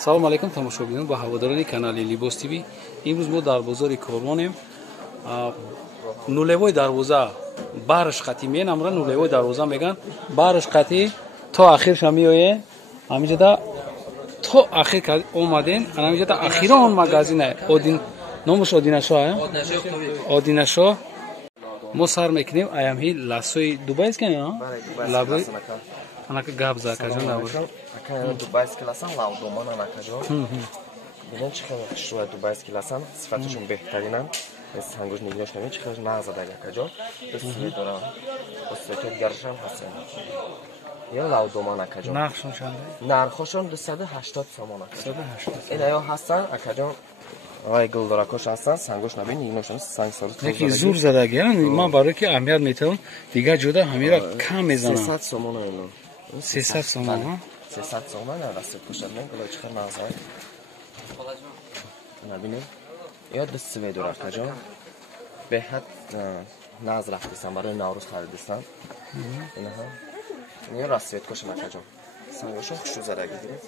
салом алайкум тамошобинон ба ҳаводорони канали Libos TV. имрӯз мо дар бозори Корвонем. нулевой дарвоза барш қати менамра нулевой дарвоза меган барш қати то ахир шамиёе ҳамиҷода то ахир омаден ҳамиҷода ахира он магазин один номуш одинашо одинашо мо сар мекунем аямҳи ласои дубайс кен лабои анака гап закаҷон дубайский ласан лавдоман анакаҷон бинен чӣ хел хушрӯи дубайский ласан сифаташон беҳтаринан сангӯш нигош намед чӣ хел нағзада якаҷон бисве дора осветот гаршам ҳастен я лавдоман акаҷон нархшон чанда нархошон 280 сомон акаҷон ин аё ҳастан акаҷон вай гулдоракош ҳастан сангӯш намед нигошон санг сор неки зур задагиан ман барои ки аҳамият метавон дигар ҷода ҳамира кам мезанам 300 сомон аё 300 сомон 300 сомон расет кушад мен гуло чӣ хел нағзай набинем ё дусве дора акаҷон беҳад нағз рафтисан барои наврӯз харидисан инаҳа ин расветкош акаҷон сангошон хушу задаги гирифт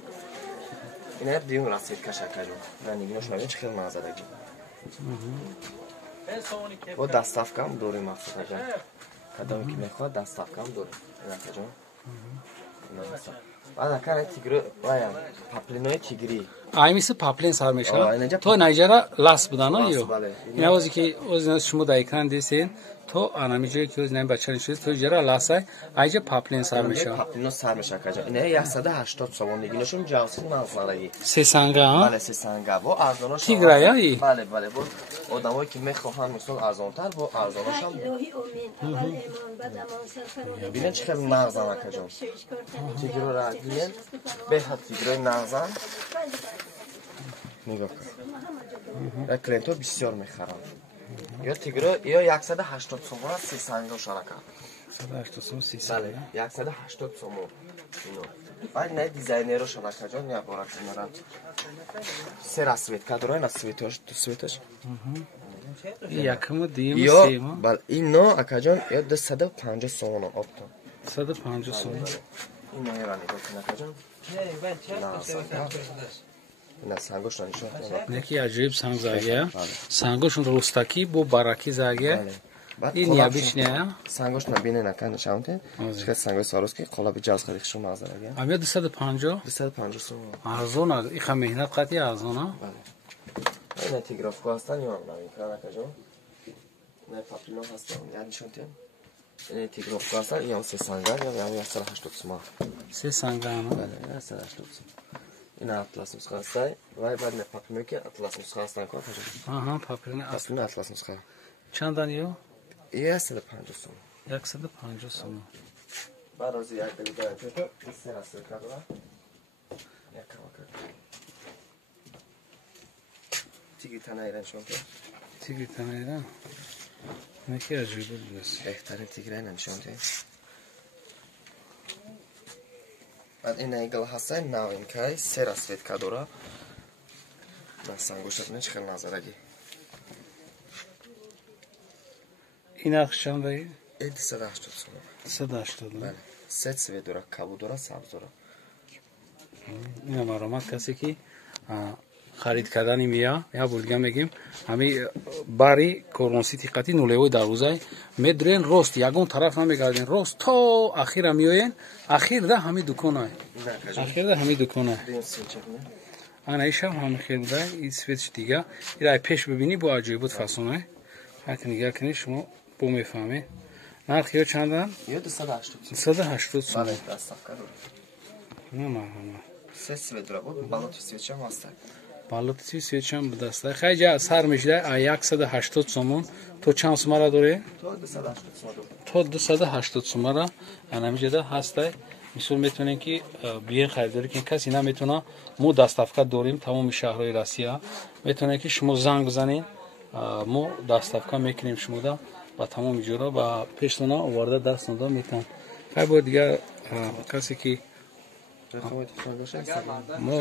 ин диюм расветкаш акаҷон на нигнош намед чӣ хел нағзадаги бо дастафкам дорим акаҷон кадоме ки мехоҳад дастафкам дорим акаҷон баъд акане тигро вая паплинои тигри ай мисли паплин сар мешавад то найҷара лас будана ё ин авозе ки оз шумо дар экран дисен то анами ҷое ки оз нами бача нишуда то ҷара ласай айҷа паплин сар мешавад паплино сар мешавад акаҷон ин 180 сомон дигиношон ҷавсин нағзадаги сесанга бале сесанга бо арзонош тигра яи бале бале бо одамое ки мехоҳанд мисол арзонтар бо арзоношам бинен чӣ хел нағзан акаҷон тигро рагиен беҳад тигрои нағзан нигоҳ кун як клиентҳо бисёр мехаранд ё тигро ё 180 сомон аст сесангош арака 180 сомон бале 180 сомон ино баъд не дизайнерошон акаҷон як бора кинарам се расветка дора ина светош ту светош якамо диюм ё сема бал ино акаҷон ё 250 сомон оптон 150 сомон ино яра нигоҳ кун акаҷон ина сангошон нишон неки аҷоиб санг загия сангошон рустакӣ бо баракӣ загия ин ябишня сангош набинен ака нишонтен чиқа сангош сароски қолаби ҷаз харихшо мазараги амя 250 250 сомон арзона иха меҳнат қати арзона ина тиграфко ҳастан ё навинка акаҷон ина паплино ҳастан я нишонтен ина тиграфко ҳастан ин се сангар ё 180 сомон се сангар 180 сомон ина атлас нусха ҳастай вай баъд не паплино ки атлас нусха ҳастан ко акаҷон аҳа паплино атлас нусха чандан ё 150 сомон 150 сомон барози як белида чото се расветка дора якамака тигри танаира нишонтен тигри танаира неки аҷоиб будаст беҳтарин тиграи нишонтен баъд ин игл ҳастай навинкай се расветка дора на сангошат не чӣ хел назараги ин нарх чандаи 280 сомон 280 бале се цвет дора кабуд дора сабз дора ина маромад касе ки харид кардани мия я бурдига мегим ҳами бари корносити қати нулевой дарвозаи медурен рост ягон тараф намегарден рост то ахира миёен ахирда ҳами дуконай ахирда ҳами дуконай ана ишам ҳами хел буда и светш дига ира пеш бибини бо аҷоибот фасонай ҳак нигар кунед шумо бо мефаҳмед нарх ё чандан ё 280 280 бале сомон дастафка дора на марҳамат се свет дора бо балоти светшам ҳастай балоти светшам будаст хайҷа сар мешуда 180 сомон то чанд сумара доре то 280 сумара анамиҷада ҳастай мисол метавонем ки биен харидорӣ кунед касе наметавона мо дастафка дорем тамоми шаҳрҳои россия метавонем ки шумо занг бизанед мо дастафка мекунем шумода ба тамоми ҷора ба пешсона оварда даст дода метавон ҳай бор дигар касе ки мо